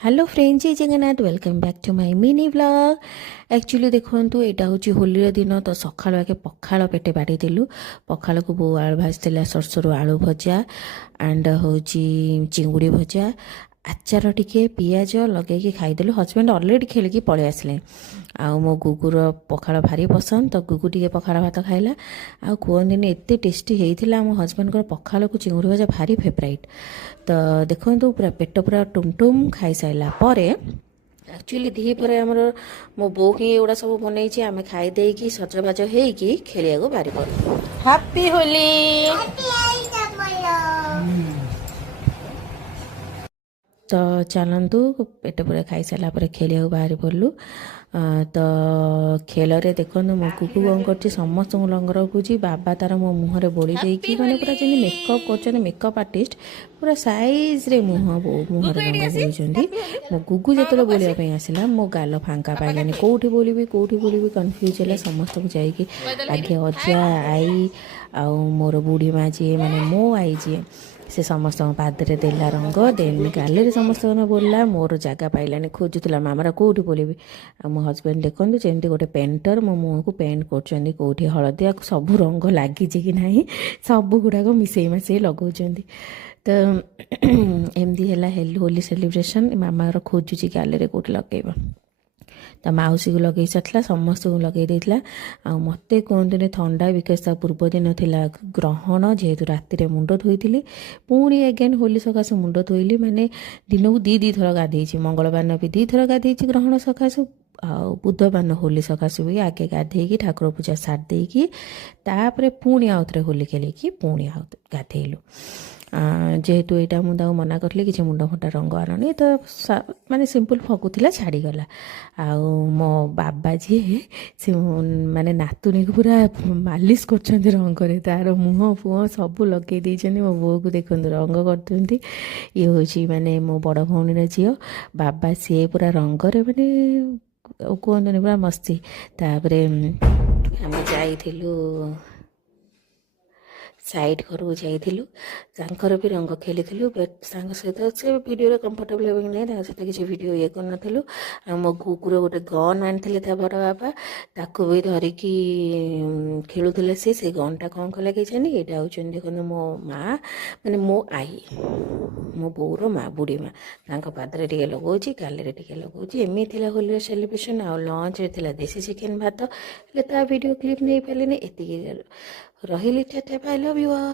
Hello friends, जय Jagannath. Welcome back to my mini vlog. Actually देखो यहाँ हूँ होली दिन तो सकाल आगे पखाड़ पेटे बाड़ीदेलु। पखाड़ को बो आलू भाजला, सरसरू आलू भजा एंड हूँ चिंगुड़ी भजा, आचार टिके पियाज लगे खाईदेलु। हजबैंड अलरेडी खेलिकी पलि आसले। आउ मो गुगुर पखाड़ भारी पसंद तो गुगु टिके पखाड़ भात खाइला। आउ कहते एत टेस्टी होता। मो हजबैंड पखाड़ को चिंगुड़ी भजा भारी फेवराइट। तो देखो पूरा पेट पूरा टुमटुम खाई सारा पर एक्चुअली दी पर आमर मो बो ही एगुड़ा सब बनई आम खाईदेकी सजबाज होगी खेलिया बाहरी पड़ू। हैप्पी होली। तो चलतु पेट पूरा खाई सारा पर खेलिया बाहरी पड़लु। तो खेल देखो मो कुकु कौन कर समस्त रंग रखुची। बाबा तार मो मुहर बोली देकी मैंने पूरा जमी मेकअप कर मेकअप आर्टिस्ट पूरा साइज रे मुह मुहर रंग बोलुंट। मो गुगु जो बोलिया आसला मो गाल फांका पाइलानी कौटी बोली कन्फ्यूज है। समस्त को जाइए आगे अजा आई आउ मोर बुढ़ी माँ जी मैंने मो आई जी से समस्त पादरे देला रंग देन गाले समस्त बोलला। मोर जगह पाइलानी खोजुला मामरा कौटी बोलबी। मो हजबैंड देखो जमी गोटे पेंटर मो मुह को पेंट कर कौटी हलदिया सब रंग लगी कि ना सब गुड़ाक मिसई मसई लगाउं। तो एमती है होली सेलिब्रेशन। मामा खोजुची गाले कौटी लगेब। ता मौसी को लगे सारा समस्त को लगे देला। आ मत कहते थंडा बिकज ता पूर्व दिन थिला ग्रहण जेहेतु राति मुंड धोई पुणी एगेन होली सकाशे मुंड धोइली। माने दिन को दी थर गाधे मंगलवार भी 2 थर गाधे ग्रहण सकाशु आ बुधवार होली सकाशु भी आगे गाधे ठाकुर पूजा सार देकी तापर पुणी आउ थे होली खेलिकी पुणी आउ गाधेलु। जेहेतु यहाँ मुझे मना करी कि मुंड फटा रंग आनी तो माने सिंपल फगुला छाड़ीगला। आउ मो बाबा जी से माने नातुनी को पूरा मालिश कर रंग तार मुह फुह सब लगे देछन। मो बो को देखो रंग कर ये हूँ माने मो बड़ भौणी झी बाबा सी पूरा रंगरे माने कहते पूरा मस्ती। तापर आम जाइलु साइड घर को जाइलु भी रंग खेली बट सहित से वीडियो कम्फर्टेबल हे ना सहित किसी वीडियो ये करूँ। मो कुकुर गोटे गन आनी बड़ बाबा ताकू भी धरिकी खेलुले से गन टा कौन कला कि यहाँ हूँ देखो मो माँ माने मो आई मो बोर माँ बुढ़ी माँ पादरे टे लगाऊँ गाले टे लगाऊँ। एमती होली सेलिब्रेशन। आ लंच रे देसी चिकेन भात ता वीडियो क्लिप नहीं पारे। एति रही टाटा बाय लव यू।